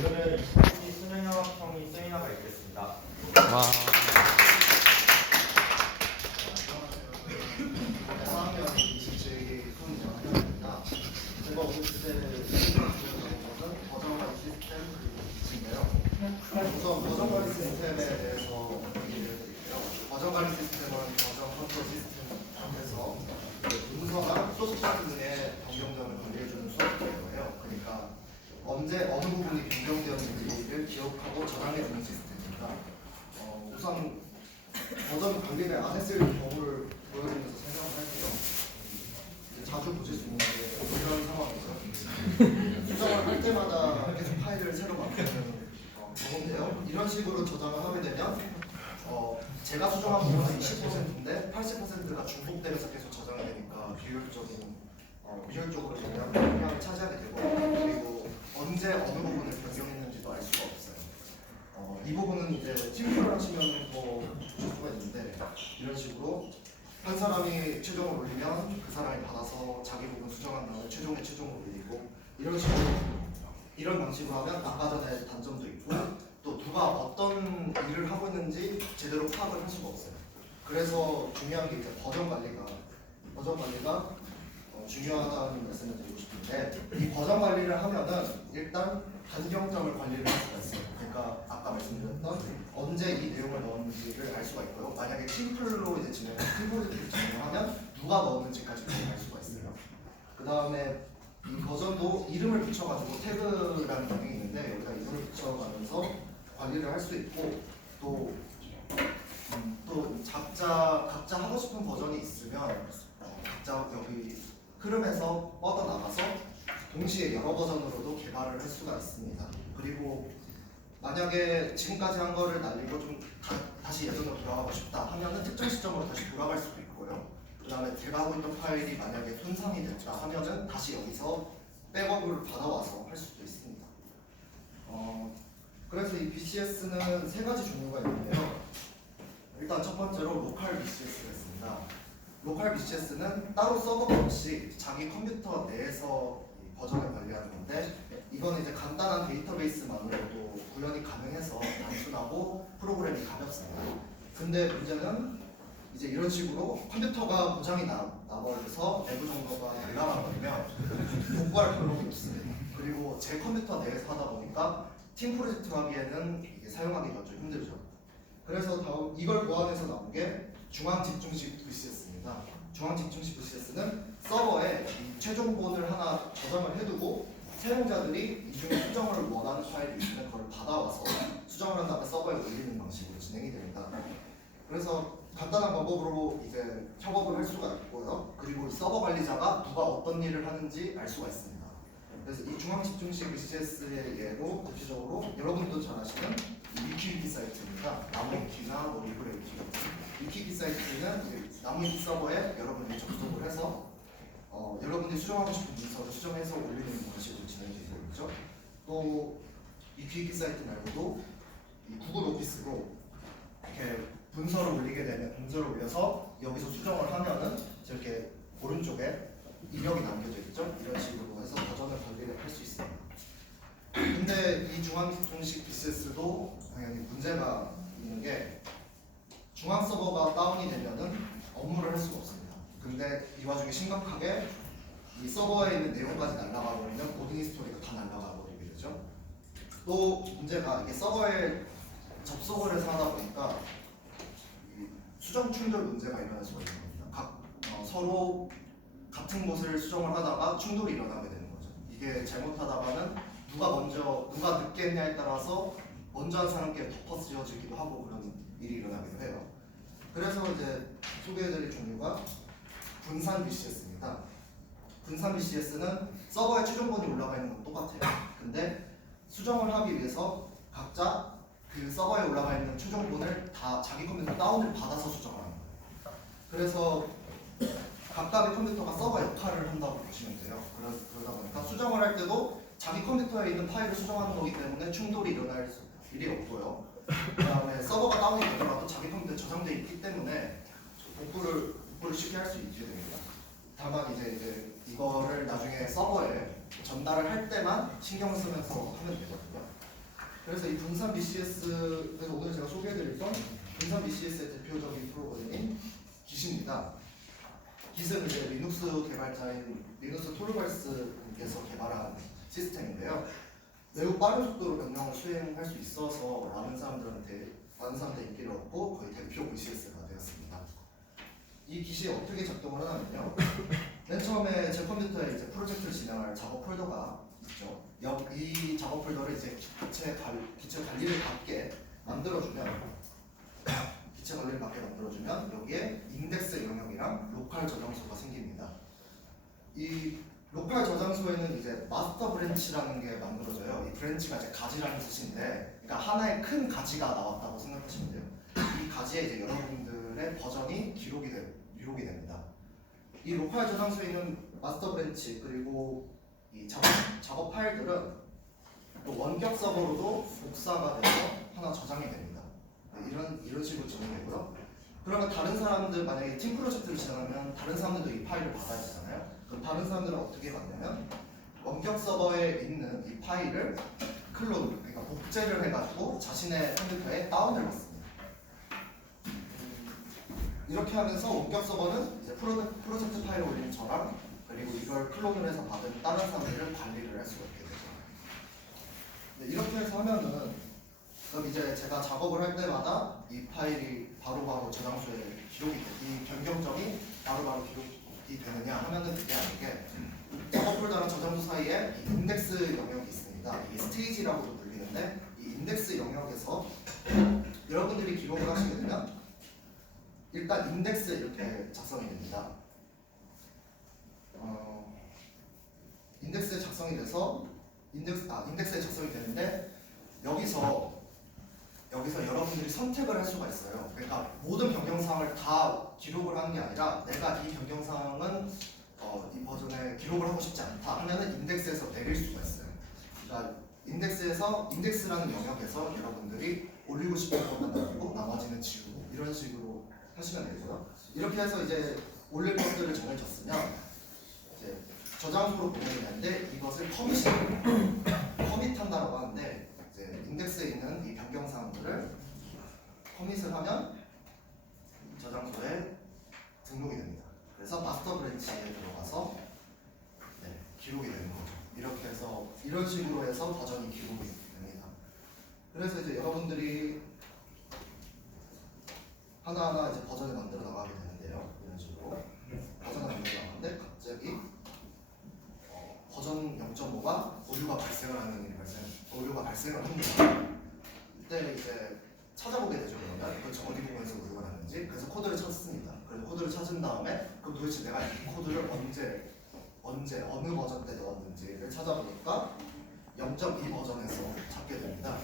오늘은 20세기 수능영학 정의 세미나가 있겠습니다. 와. 4학년 27기 손정현입니다. 제가 오늘 주제 보여드리는 것은 버전관리 시스템 그리고 기치인데요. 우선 버전관리 시스템에 대해서 얘기를 드릴게요. 버전관리 시스템은 버전 컨트롤 시스템에서 문서나 소스파트 등의 변경점을 관리해주는 소프트웨어예요. 그러니까 언제 어느 부분이 변경되었는지를 기억하고 저장해주는 시스템입니다. 우선 버전 관리를 안 했을 경우를 보여드리면서 설명을 할게요. 자주 보실 수 있는 게 이런 상황이죠. 수정을 할 때마다 계속 파일을 새로 만드는 경우인데요. 이런 식으로 저장을 하게 되면 제가 수정한 부분은 20%인데 80%가 중복되면서 계속 저장이 되니까 비효율적으로 영향을 차지하게 되고, 그리고 언제 어느 부분을 변경했는지도 알 수가 없어요. 이 부분은 이제 팀플을 하시면 더 줄 수가 있는데, 이런 식으로 한 사람이 최종을 올리면 그 사람이 받아서 자기 부분 수정한 다음에 최종을 올리고, 이런 식으로 이런 방식으로 하면 아까 전에 단점도 있고 또 누가 어떤 일을 하고 있는지 제대로 파악을 할 수가 없어요. 그래서 중요한 게 이제 버전 관리가 중요하다는 말씀을 드리고 싶은데, 이 버전 관리를 하면은 일단 변경점을 관리를 할 수가 있어요. 그러니까 아까 말씀드렸던 언제 이 내용을 넣었는지를 알 수가 있고요. 만약에 팀플로 이제 팀플을 진행하면 누가 넣었는지까지 알 수가 있어요. 그 다음에 이 버전도 이름을 붙여가지고 태그라는 기능이 있는데, 여기다 이름을 붙여가면서 관리를 할 수 있고, 또 각자 하고 싶은 버전이 있으면 각자 여기 흐름에서 뻗어나가서 동시에 여러 버전으로도 개발을 할 수가 있습니다. 그리고 만약에 지금까지 한 거를 날리고 좀 다시 예전으로 돌아가고 싶다 하면은 특정 시점으로 다시 돌아갈 수도 있고요. 그 다음에 제가 하고 있는 파일이 만약에 손상이 됐다 하면은 다시 여기서 백업을 받아와서 할 수도 있습니다. 그래서 이 BCS는 세 가지 종류가 있는데요. 일단 첫 번째로 로컬 BCS가 있습니다. 로컬 BCS는 따로 서버가 없이 자기 컴퓨터 내에서 버전을 관리하는 건데, 이거는 이제 간단한 데이터베이스만으로도 구현이 가능해서 단순하고 프로그램이 가볍습니다. 근데 문제는 이제 이런 식으로 컴퓨터가 고장이 나버려서 내부 정보가 날아가버리면 복구할 방법이 없습니다. 그리고 제 컴퓨터 내에서 하다 보니까 팀 프로젝트 하기에는 이게 사용하기가 좀 힘들죠. 그래서 이걸 보완해서 나온 게 중앙 집중식 VCS입니다. 중앙 집중식 VCS는 서버에 이 최종본을 하나 저장을 해두고 사용자들이 이 중에 수정을 원하는 파일이 있는 걸 받아와서 수정을 한 다음에 서버에 올리는 방식으로 진행이 됩니다. 그래서 간단한 방법으로 이제 협업을 할 수가 있고요. 그리고 이 서버 관리자가 누가 어떤 일을 하는지 알 수가 있습니다. 그래서 이 중앙 집중식 VCS의 예로 대표적으로 여러분도 잘 아시는 위키위키 사이트입니다. 나무위키나 리브레위키 같은 위키위키 사이트는 나무위키 서버에 여러분들이 접속을 해서 여러분들이 수정하고 싶은 문서를 수정해서 올리는 방식으로 진행이 되고 있죠. 또 위키위키 사이트 말고도 이 구글 오피스로 이렇게 문서를 올리게 되면 문서를 올려서 여기서 수정을 하면은 이렇게 오른쪽에 이력이 남겨져 있죠. 이런 식으로 해서 버전을 관리를 할 수 있습니다. 근데 이 중앙 집중식 BCS도 당연히 문제가 있는 게, 중앙 서버가 다운이 되면은 업무를 할 수가 없습니다. 근데 이 와중에 심각하게 이 서버에 있는 내용까지 날아가 버리면 코딩 히스토리가 다 날아가 버리게 되죠. 또 문제가 이게 서버에 접속을 해서 하다 보니까 이 수정 충돌 문제가 일어날 수가 있는 겁니다. 서로 같은 곳을 수정을 하다가 충돌이 일어나게 되는 거죠. 이게 잘못하다가는 누가 늦게 했냐에 따라서 먼저 한 사람께 덮어 씌워지기도 하고 그런 일이 일어나기도 해요. 그래서 이제 소개해드릴 종류가 분산 BCS입니다. 분산 BCS는 서버에 최종본이 올라가 있는 건 똑같아요. 근데 수정을 하기 위해서 각자 그 서버에 올라가 있는 최종본을 다 자기 컴퓨터 다운을 받아서 수정을 하는 거예요. 그래서 각각의 컴퓨터가 서버 역할을 한다고 보시면 돼요. 그러다 보니까 수정을 할 때도 자기 컴퓨터에 있는 파일을 수정하는 거기 때문에 충돌이 일어날 일이 없고요. 그 다음에 서버가 다운이 되더라도 자기 컴퓨터에 저장되어 있기 때문에 복구를 쉽게 할 수 있게 됩니다. 다만 이제 이거를 나중에 서버에 전달을 할 때만 신경 쓰면서 하면 되거든요. 그래서 이 분산 BCS, 그래서 오늘 제가 소개해드릴 건 분산 BCS의 대표적인 프로그램인 Git입니다. Git은 이제 리눅스 개발자인 리누스 토르발스님께서 개발한 시스템인데요. 매우 빠른 속도로 명령을 수행할 수 있어서 많은 사람들한테 인기를 얻고 거의 대표 BCS가 되었습니다. 이 Git이 어떻게 작동을 하냐면요. 맨 처음에 제 컴퓨터에 이제 프로젝트를 진행할 작업 폴더가 있죠. 이 작업 폴더를 이제 기체 관리를 받게 만들어주면 여기에 인덱스 영역이랑 로컬 저장소가 생깁니다. 이 로컬 저장소에는 이제 마스터 브랜치라는 게 만들어져요. 이 브랜치가 이제 가지라는 뜻인데, 그러니까 하나의 큰 가지가 나왔다고 생각하시면 돼요. 이 가지에 이제 여러분들의 버전이 기록이 됩니다. 이 로컬 저장소에 있는 마스터 브랜치 그리고 이 작업 파일들은 또 원격 서버로도 복사가 돼서 하나 저장이 됩니다. 이런 식으로 진행되고요. 그러면 다른 사람들 만약에 팀 프로젝트를 진행하면 다른 사람들도 이 파일을 받아야 되잖아요. 그럼 다른 사람들은 어떻게 받냐면 원격 서버에 있는 이 파일을 클론, 그러니까 복제를 해가지고 자신의 컴퓨터에 다운을 받습니다. 이렇게 하면서 원격 서버는 이제 프로젝트 파일을 올린 저랑 그리고 이걸 클론을 해서 받은 다른 사람들을 관리를 할 수가 있게 되죠. 이렇게 해서 하면은 그럼 이제 제가 작업을 할 때마다 이 파일이 바로바로 저장소에 이 변경점이 바로바로 기록이 되느냐 하면은 그게 아니게 작업 폴더랑 저장소 사이에 이 인덱스 영역이 있습니다. 이 스테이지라고도 불리는데 이 인덱스 영역에서 여러분들이 기록을 하시게 되면 일단 인덱스 이렇게 작성이 됩니다. 인덱스에 작성이 돼서 인덱스에 작성이 되는데 여기서 여러분들이 선택을 할 수가 있어요. 그러니까 모든 변경사항을 다 기록을 하는 게 아니라 내가 이 변경사항은 이 버전에 기록을 하고 싶지 않다 하면은 인덱스에서 내릴 수가 있어요. 그러니까 인덱스라는 영역에서 여러분들이 올리고 싶은 것만 남기고 나머지는 지우고 이런 식으로 하시면 되고요. 이렇게 해서 이제 올릴 것들을 정해졌으면 이제 저장소로 보내야 되는데 이것을 커밋한다라고 하는데 이제 인덱스에 있는 이 변경사항들을 커밋을 하면 저장소에 등록이 됩니다. 그래서 마스터 브랜치에 들어가서 기록이 되는 거죠. 이렇게 해서 이런 식으로 해서 버전이 기록이 됩니다. 그래서 이제 여러분들이 하나하나 이제 버전을 만들어 나가게 되는데요. 이런 식으로 버전을 만들어 나가는데 갑자기 버전 0.5가 오류가 발생을 합니다. 이때 이제 찾아보게 되죠. 그러면 도대체 어디 부분에서 오류가 났는지. 그래서 코드를 찾습니다. 그래서 코드를 찾은 다음에 그럼 도대체 내가 이 코드를 언제 어느 버전 때 넣었는지를 찾아보니까 0.2 버전에서 찾게 됩니다.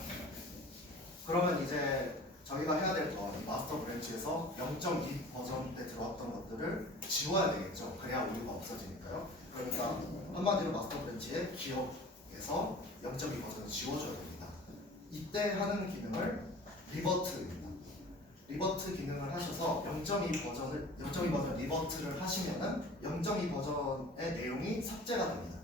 그러면 이제 저희가 해야 될 건 이 마스터 브랜치에서 0.2 버전 때 들어왔던 것들을 지워야 되겠죠. 그래야 오류가 없어지니까요. 그러니까 한마디로 마스터 브랜치의 기억에서 0.2 버전을 지워줘야 됩니다. 이때 하는 기능을 리버트입니다. 리버트 기능을 하셔서 0.2 버전 리버트를 하시면은 0.2 버전의 내용이 삭제가 됩니다.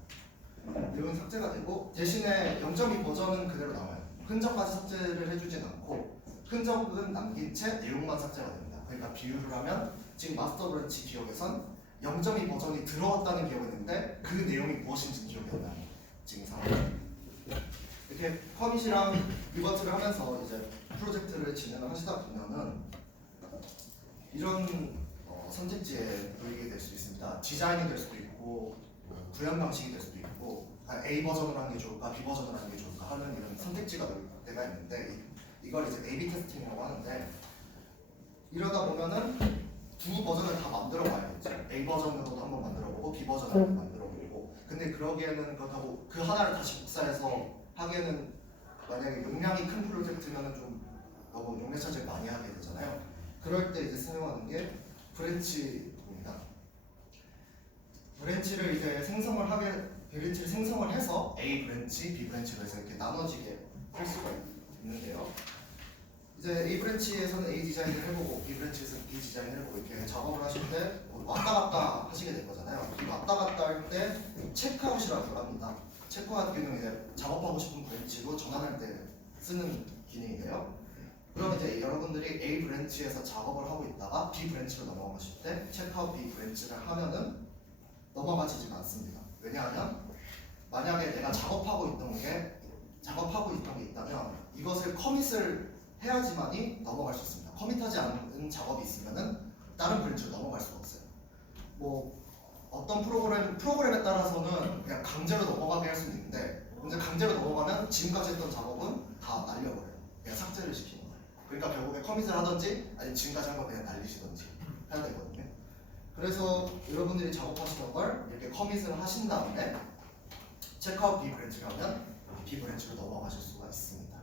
내용이 삭제가 되고 대신에 0.2 버전은 그대로 남아요. 흔적까지 삭제를 해주진 않고 흔적은 남긴 채 내용만 삭제가 됩니다. 그러니까 비유를 하면 지금 마스터 브랜치 기억에선 0.2 버전이 들어왔다는 기억이 있는데 그 내용이 무엇인지 기억이 안 나요. 지금 상황. 이렇게 커밋이랑 리버트를 하면서 이제 프로젝트를 진행을 하시다 보면은 이런 선택지에 놓이게 될 수 있습니다. 디자인이 될 수도 있고 구현 방식이 될 수도 있고 A 버전으로 하는 게 좋을까 B 버전으로 하는 게 좋을까 하는 이런 선택지가 놓일 때가 있는데 이걸 이제 A/B 테스팅이라고 하는데 이러다 보면은 두 버전을 다 만들어 봐야겠죠. A 버전으로도 한번 만들어보고 B 버전으로도 만들어보고. 근데 그러기에는 그렇다고 그 하나를 다시 복사해서 하기에는 만약에 용량이 큰 프로젝트면은 좀 너무 용량 차지를 많이 하게 되잖아요. 그럴 때 이제 사용하는 게 브랜치입니다. 브랜치를 이제 생성을 해서 A 브랜치, B 브랜치로 해서 이렇게 나눠지게 할 수가 있는데요. 이제 A 브랜치에서는 A 디자인을 해보고 B 브랜치에서는 B 디자인을 해보고 이렇게 작업을 하실 때 왔다 갔다 하시게 될 거잖아요. 이 왔다 갔다 할 때 체크아웃이라고 합니다. 체크아웃 기능은 이제 작업하고 싶은 브랜치로 전환할 때 쓰는 기능인데요. 그럼 이제 여러분들이 A 브랜치에서 작업을 하고 있다가 B 브랜치로 넘어가실 때 체크아웃 B 브랜치를 하면은 넘어가지지가 않습니다. 왜냐하면 만약에 내가 작업하고 있던 게 있다면 이것을 커밋을 해야지만이 넘어갈 수 있습니다. 커밋하지 않은 작업이 있으면은 다른 브랜치로 넘어갈 수가 없어요. 뭐 어떤 프로그램에 따라서는 그냥 강제로 넘어가게 할 수는 있는데, 근데 강제로 넘어가면 지금까지 했던 작업은 다 날려버려요. 그냥 삭제를 시키는 거예요. 그러니까 결국에 커밋을 하든지 아니면 지금까지 한 거 그냥 날리시든지 해야 되거든요. 그래서 여러분들이 작업하시던 걸 이렇게 커밋을 하신 다음에 체크아웃 B 브랜치를 하면 B 브랜치로 넘어가실 수가 있습니다.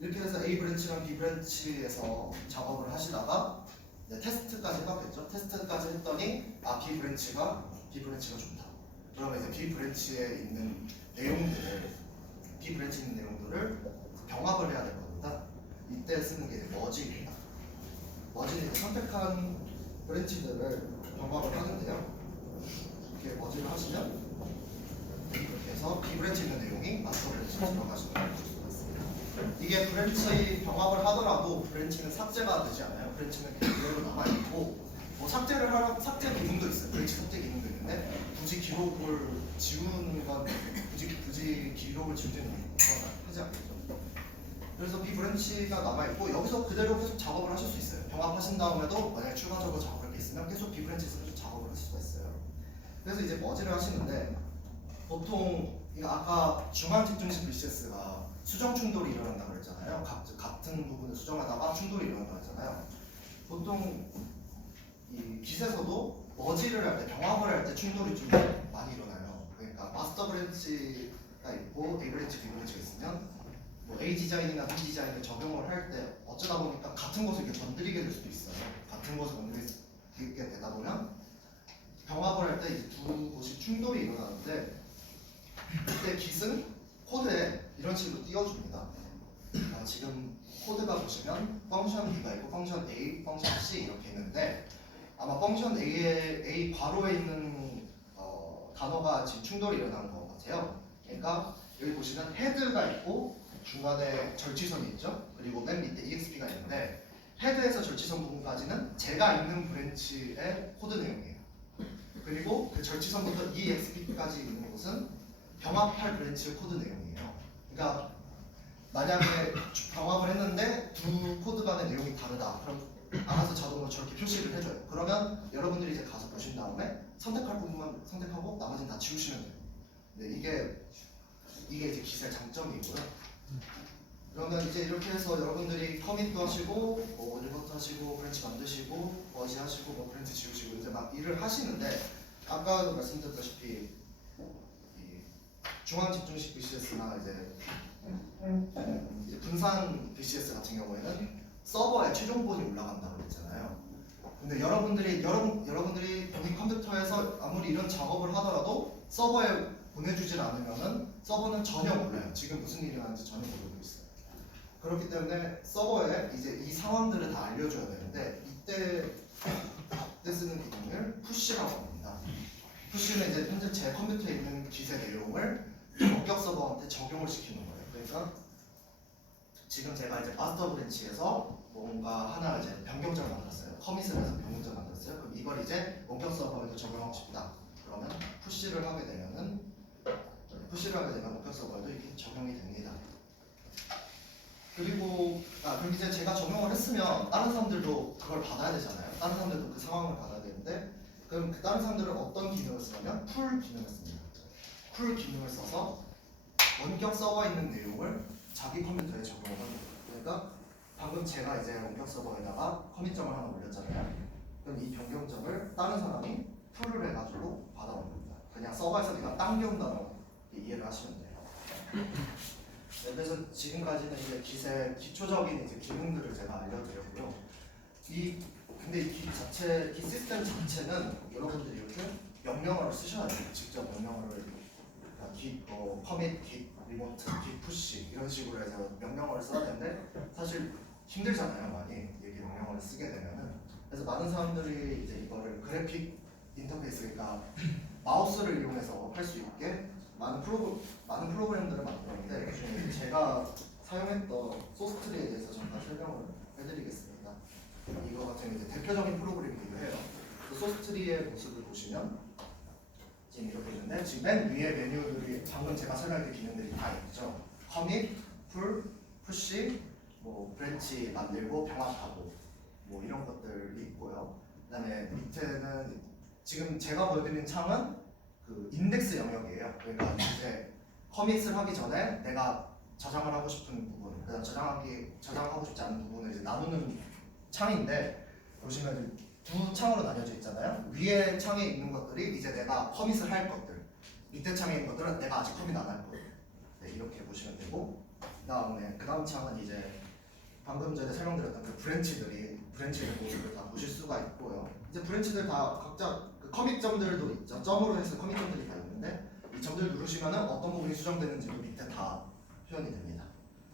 이렇게 해서 A 브랜치랑 B 브랜치에서 작업을 하시다가 테스트까지 해봤겠죠. 테스트까지 했더니 B 브랜치가 좋다. 그러면 이제 B 브랜치에 있는 내용들을 병합을 해야 될 겁니다. 이때 쓰는 게 머지입니다. 머지는 선택한 브랜치들을 병합을 하는데요. 이렇게 머지를 하시면 이렇게 해서 B 브랜치에 있는 내용이 마스터 브랜치로 들어가시는 걸 볼 수가 있습니다. 이게 브랜치 병합을 하더라도 브랜치는 삭제가 되지 않아요. 브랜치는 그대로 남아있고, 뭐 삭제 기능도 있어요. 브랜치 삭제 기능도 있는데 굳이 기록을 지우는 건 굳이 기록을 지우지는 하지 않겠죠. 그래서 B 브랜치가 남아있고 여기서 그대로 계속 작업을 하실 수 있어요. 병합하신 다음에도 만약에 추가적으로 작업할 게 있으면 계속 B 브랜치에서 계속 작업을 하실 수가 있어요. 그래서 이제 머지를 하시는데 보통 아까 중앙 집중식 VCS가 수정 충돌이 일어난다고 그랬잖아요. 같은 부분을 수정하다가 충돌이 일어난다고 했잖아요. 보통 이 깃에서도 머지를 할 때, 병합을 할 때 충돌이 좀 많이 일어나요. 그러니까 마스터 브랜치가 있고 A 브랜치, B 브랜치가 있으면 뭐 A 디자인이나 B 디자인을 적용을 할 때 어쩌다 보니까 같은 곳을 이렇게 건드리게 될 수도 있어요. 같은 곳을 건드리게 되다 보면 병합을 할 때 이 두 곳이 충돌이 일어나는데, 그때 깃은 코드에 이런 식으로 띄워줍니다. 지금 코드가 보시면 펑션 B가 있고 펑션 A, 펑션 C 이렇게 있는데, 아마 펑션 A 괄호에 있는 단어가 지금 충돌이 일어나는 것 같아요. 그러니까 여기 보시면 헤드가 있고 중간에 절취선이 있죠. 그리고 맨 밑에 EXP가 있는데, 헤드에서 절취선 부분까지는 제가 있는 브랜치의 코드 내용이에요. 그리고 그 절취선부터 EXP까지 있는 곳은 병합할 브랜치의 코드 내용이에요. 그러니까 만약에 병합을 했는데 두 코드 간의 내용이 다르다. 그럼 알아서 자동으로 저렇게 표시를 해줘요. 그러면 여러분들이 이제 가서 보신 다음에 선택할 부분만 선택하고 나머지는 다 지우시면 돼요. 네, 이게 이제 깃의 장점이고요. 그러면 이제 이렇게 해서 여러분들이 커밋도 하시고, 뭐 리버트 하시고, 브랜치 만드시고, 머지 하시고, 뭐 브랜치 지우시고 이제 막 일을 하시는데, 아까도 말씀드렸다시피 이 중앙 집중식 VCS나 이제 분산 VCS 같은 경우에는 서버에 최종본이 올라간다고 그랬잖아요. 근데 여러분들이 본인 컴퓨터에서 아무리 이런 작업을 하더라도 서버에 보내주질 않으면은 서버는 전혀 몰라요. 지금 무슨 일이 나는지 전혀 모르고 있어요. 그렇기 때문에 서버에 이제 이 상황들을 다 알려줘야 되는데, 이때 쓰는 기능을 푸시라고 합니다. 푸시는 이제 현재 제 컴퓨터에 있는 깃의 내용을 원격 서버한테 적용을 시키는 거예요. 그러니까 지금 제가 이제 마스터 브랜치에서 뭔가 하나 이제 변경점을 만들었어요. 커밋을 해서 변경점을 만들었어요. 그럼 이걸 이제 원격 서버에도 적용하고 싶다. 그러면 푸시를 하게 되면 원격 서버에도 이렇게 적용이 됩니다. 그리고 그럼 이제 제가 적용을 했으면 다른 사람들도 그걸 받아야 되잖아요. 다른 사람들도 그 상황을 받아야 되는데, 그럼 그 다른 사람들은 어떤 기능을 쓰냐면 풀 기능을 씁니다. 풀 기능을 써서 원격 서버에 있는 내용을 자기 컴퓨터에 적용을 하는 거예요. 그러니까 방금 제가 이제 원격 서버에다가 커밋점을 하나 올렸잖아요. 그럼 이 변경점을 다른 사람이 풀을 해가지고 받아오는 겁니다. 그냥 서버에서 그냥 당겨온다고 이해를 하시면 돼요. 네, 그래서 지금까지는 이제 깃의 기초적인 이제 기능들을 제가 알려드렸고요. 근데 이 시스템 자체는 여러분들이 이렇게 명령어를 쓰셔야 돼요. 직접 명령어를 git, commit, git, remote, git push 이런 식으로 해서 명령어를 써야 되는데 사실 힘들잖아요. 많이 이렇게 명령어를 쓰게 되면은. 그래서 많은 사람들이 이제 이거를 그래픽 인터페이스, 그러니까 마우스를 이용해서 할 수 있게 많은 프로그램들을 만들었는데, 그중에 사용했던 소스트리에 대해서 잠깐 설명을 해드리겠습니다. 이거 같은 이제 대표적인 프로그램이기도 해요. 그 소스트리의 모습을 보시면 지금 이렇게 있는데 지금 맨 위에 메뉴들이 방금 제가 설명했던 기능들이 다 있죠. 커밋, 풀, 푸시, 뭐 브랜치 만들고 병합하고 뭐 이런 것들이 있고요. 그다음에 밑에는 지금 제가 보여드린 창은 그 인덱스 영역이에요. 그러니까 이제 커밋을 하기 전에 내가 저장을 하고 싶은 부분, 그다음 저장하고 싶지 않은 부분을 이제 나누는 창인데 보시면 두 창으로 나뉘어져 있잖아요. 위에 창에 있는 것들이 이제 내가 커밋을 할 것들, 밑에 창에 있는 것들은 내가 아직 커밋 안 할 것들. 네, 이렇게 보시면 되고 그 다음 창은 이제 방금 전에 설명드렸던 그 브랜치들 모습을 다 보실 수가 있고요. 이제 브랜치들 다 각자 그 커밋점들도 있죠. 점으로 해서 커밋점들이 다 있는데 이 점들 누르시면은 어떤 부분이 수정되는지도 밑에 다 표현이 됩니다.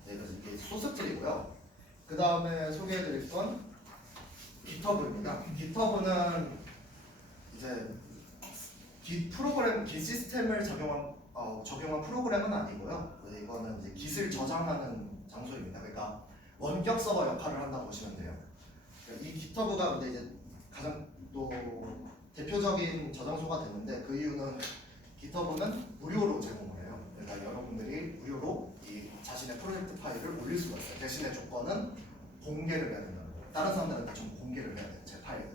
네, 그래서 이게 소스트리고요. 그 다음에 소개해드릴 건 GitHub입니다. GitHub는 이제 Git 시스템을 적용한 프로그램은 아니고요. 이거는 이제 Git을 저장하는 장소입니다. 그러니까 원격 서버 역할을 한다고 보시면 돼요. 이 GitHub가 이제 가장 또 대표적인 저장소가 되는데 그 이유는 GitHub는 무료로 제공을 해요. 그러니까 여러분들이 무료로 이 자신의 프로젝트 파일을 올릴 수가 있어요. 대신의 조건은 공개를 해야 된다는 거예요. 다른 사람들한테 좀 공개를 해야 돼요. 제 파일들.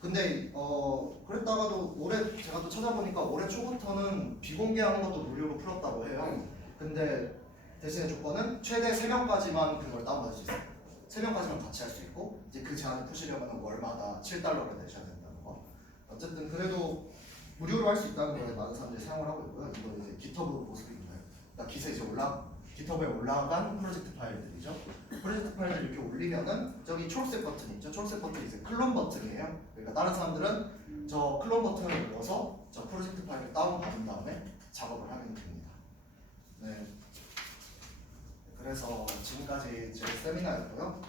근데 그랬다가도 올해 제가 또 찾아보니까 올해 초부터는 비공개하는 것도 무료로 풀었다고 해요. 근데 대신의 조건은 최대 3명까지만 그걸 다운받을 수 있어요. 3명까지만 같이 할 수 있고 이제 그 제한을 푸시려면 월마다 $7를 내셔야 된다는 거. 어쨌든 그래도 무료로 할 수 있다는 거에 많은 사람들이 사용을 하고 있고요. 이건 이제 GitHub 모습입니다. 그러니까 GitHub에 올라간 프로젝트 파일들이죠. 프로젝트 파일들 이렇게 올리면은 저기 초록색 버튼 있죠. 초록색 버튼이 이제 클론 버튼이에요. 그러니까 다른 사람들은 저 클론 버튼을 눌러서 저 프로젝트 파일을 다운받은 다음에 작업을 하면 됩니다. 네. 그래서 지금까지 제 세미나였고요.